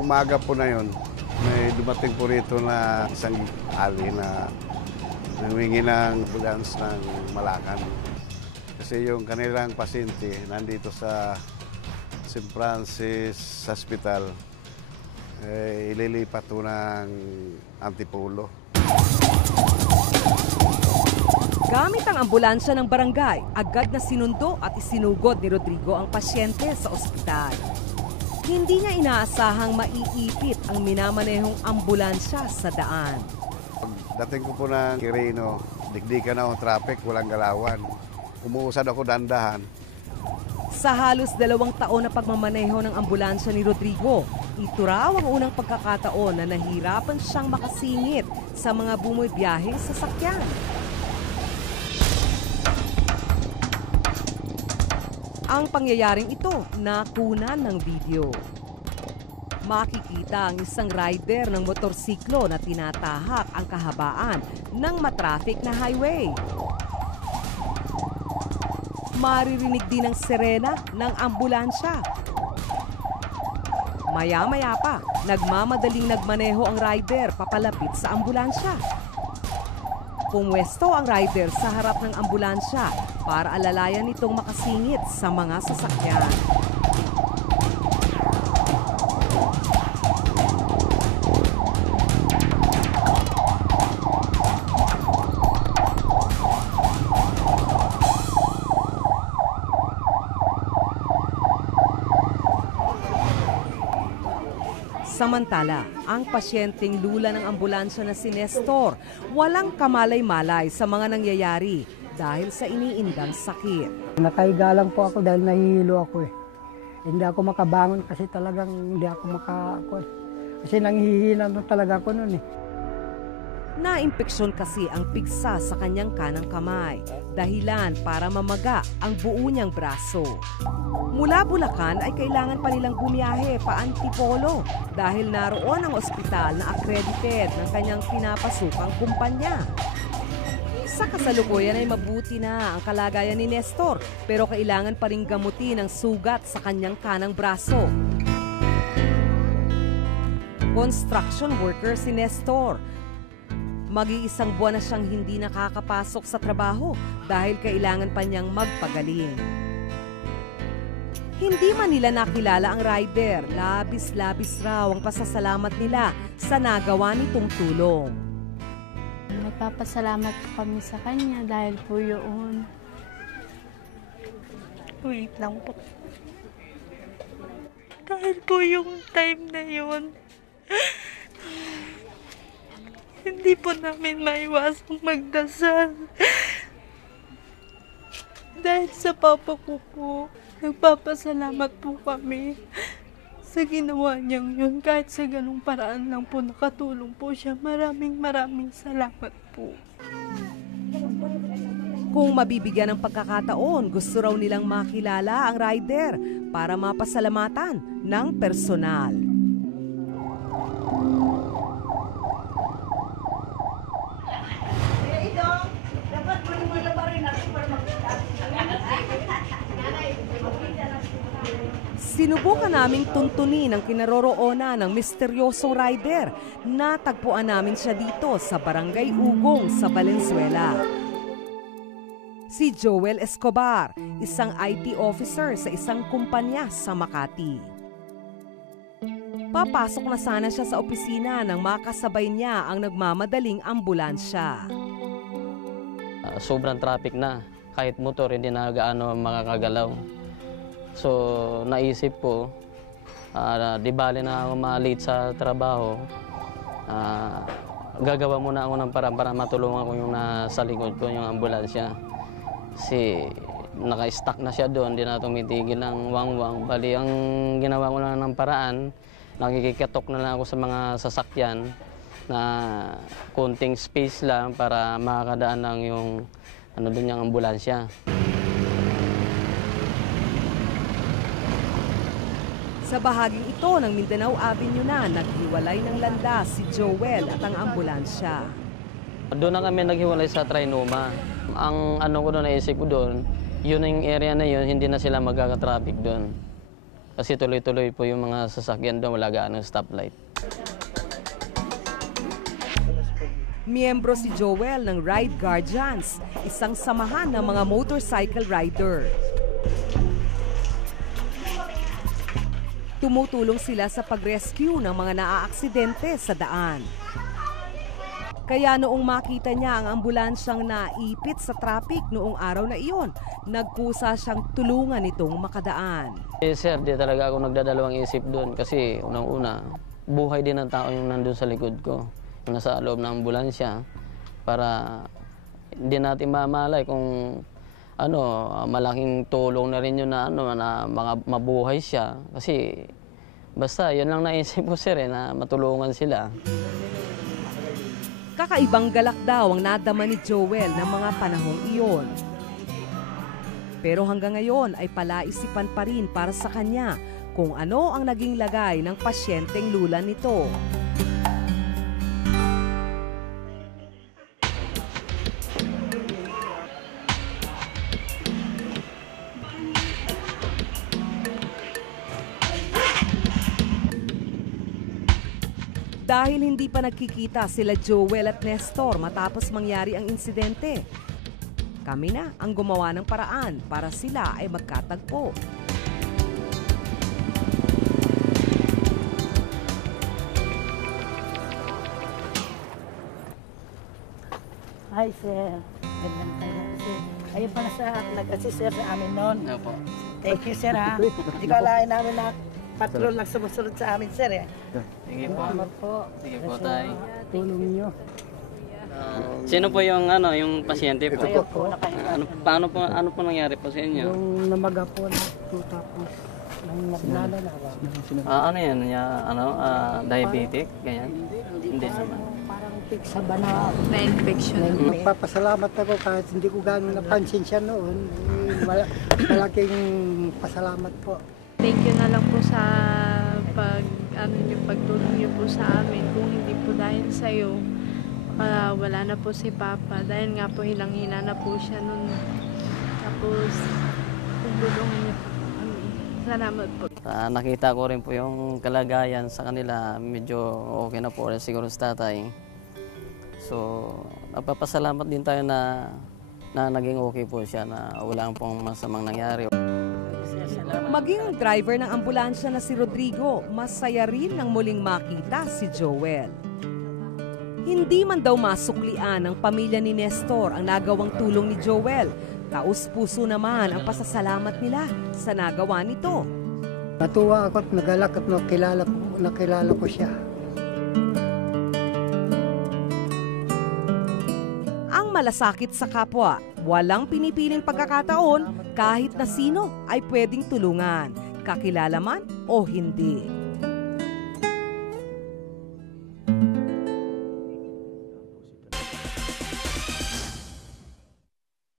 Nung umaga po na yun, may dumating po rito na isang ali na humingi ng ambulance ng Malacan. Kasi yung kanilang pasyente nandito sa St. Francis Hospital, ililipat po ng Antipolo. Gamit ang ambulansya ng barangay, agad na sinundo at isinugod ni Rodrigo ang pasyente sa ospital. Hindi niya inaasahang maiipit ang minamanehong ambulansya sa daan. Dating ko po ng Quirino, digdikan na ang traffic, walang galawan. Umuusad ako dandahan. Sa halos 2 taon na pagmamaneho ng ambulansya ni Rodrigo, ito raw ang unang pagkakataon na nahirapan siyang makasingit sa mga bumibiyahe sa sakyan. Ang pangyayaring ito nakunan ng video. Makikita ang isang rider ng motorsiklo na tinatahak ang kahabaan ng matraffic na highway. Maririnig din ang sirena ng ambulansya. Maya-maya pa, nagmamadaling nagmaneho ang rider papalapit sa ambulansya. Pumwesto ang rider sa harap ng ambulansya para alalayan nitong makasingit sa mga sasakyan. Samantala, ang pasyenteng lula ng ambulansya na si Nestor, walang kamalay-malay sa mga nangyayari dahil sa iniindang sakit. Nakahiga lang po ako dahil nahihilo ako eh. Hindi ako makabangon kasi talagang hindi ako kasi nanghihina talaga ako noon eh. Naimpeksyon kasi ang pigsa sa kanyang kanang kamay, dahilan para mamaga ang buo niyang braso. Mula Bulacan ay kailangan pa nilang bumiyahe pa Antipolo dahil naroon ang ospital na accredited ng kanyang pinapasukang kumpanya. Sa kasalukuyan ay mabuti na ang kalagayan ni Nestor pero kailangan pa rin gamutin ang sugat sa kanyang kanang braso. Construction worker si Nestor. Mag-iisang buwan na siyang hindi nakakapasok sa trabaho dahil kailangan pa niyang magpagaling. Hindi man nila nakilala ang rider, labis-labis raw ang pasasalamat nila sa nagawa nitong tulong. Nagpapasalamat po kami sa kanya dahil po yun. Wait lang po. Dahil po yung time na yun, hindi po namin maiwasang magdasal. Dahil sa papa ko po, nagpapasalamat po kami sa ginawa niyang yun. Kahit sa ganung paraan lang po nakatulong po siya. Maraming salamat po. Kung mabibigyan ng pagkakataon, gusto raw nilang makilala ang rider para mapasalamatan ng personal. Sinubukan naming tuntunin ang kinaroroonan ng misteryosong rider. Natagpuan namin siya dito sa Barangay Ugong sa Valenzuela. Si Joel Escobar, isang IT officer sa isang kumpanya sa Makati. Papasok na sana siya sa opisina nang makasabay niya ang nagmamadaling ambulansya. Sobrang traffic na. Kahit motor, hindi na gaano makakagalaw. So, naisip ko, di bali na ako ma-late sa trabaho, gagawa muna ako ng paraan para matulungan ko yung nasa likod ko, yung ambulansya. Kasi naka-stuck na siya doon, hindi na tumitigil ng wang-wang. Bali, ang ginawa ko lang ng paraan, nakikikatok na lang ako sa mga sasakyan na konting space lang para makakadaan lang yung doon yung ambulansya. Sa bahaging ito ng Mindanao Avenue na naghiwalay ng landas si Joel at ang ambulansya. Doon na kami naghiwalay sa Trinoma. Ang ko doon, naisip ko doon, yun yung area na yun, hindi na sila magkaka-traffic doon. Kasi tuloy-tuloy po yung mga sasakyan doon, wala gaano stoplight. Miyembro si Joel ng Ride Guardians, isang samahan ng mga motorcycle rider. Tumutulong sila sa pag-rescue ng mga naaaksidente sa daan. Kaya noong makita niya ang ambulansyang naipit sa traffic noong araw na iyon, nagkusa siyang tulungan itong makadaan. Sir, di talaga ako nagdadalawang isip doon kasi unang-una, buhay din ng tao yung nandun sa likod ko, yung nasa loob ng ambulansya, para hindi natin mamalay kung malaking tulong na rin yun na mabuhay siya. Kasi basta yun lang naisip ko, sir, na matulungan sila. Kakaibang galak daw ang nadama ni Joel ng mga panahong iyon. Pero hanggang ngayon ay palaisipan pa rin para sa kanya kung ano ang naging lagay ng pasyenteng lula nito. Dahil hindi pa nagkikita sila Joel at Nestor matapos mangyari ang insidente, kami na ang gumawa ng paraan para sila ay magkatagpo. Hi, sir. Gandang tayo, sir. Ayun pala sa nag-assist, sir, sa amin noon. Opo. Thank you, sir, ha. Hindi ko alain namin na patrol lang sumusunod sa amin, sir, eh. Sige po. Salamat po. Sige po, tay. Tulong niyo. Sino po yung yung pasyente po? Ayun po, nakahinga. Ano po nangyari po sa inyo? Yung namaga po na tapos nang naglalala. Ano yan? Diabetic? Ganyan? Hindi naman. Parang pig sa bana. Na-infection. Magpapasalamat ako kahit hindi ko gano'n napansin siya noon. Malaking pasalamat po. Thank you na lang po sa pagtulong niyo po sa amin. Kung hindi po dahil sa iyo, wala na po si Papa. Dahil nga po hilang-hina na po siya noon. Tapos, tulungan niyo po kami. Salamat po. Nakita ko rin po yung kalagayan sa kanila. Medyo okay na po rin siguro sa tatay. So, napapasalamat din tayo na naging okay po siya, na wala pong masamang nangyari. Maging driver ng ambulansya na si Rodrigo, masaya rin nang muling makita si Joel. Hindi man daw masuklian ng pamilya ni Nestor ang nagawang tulong ni Joel. Taus-puso naman ang pasasalamat nila sa nagawa nito. Natuwa ako at nagalak at nakilala ko siya. Ang malasakit sa kapwa, walang pinipiling pagkakataon, kahit na sino ay pwedeng tulungan, kakilala man o hindi.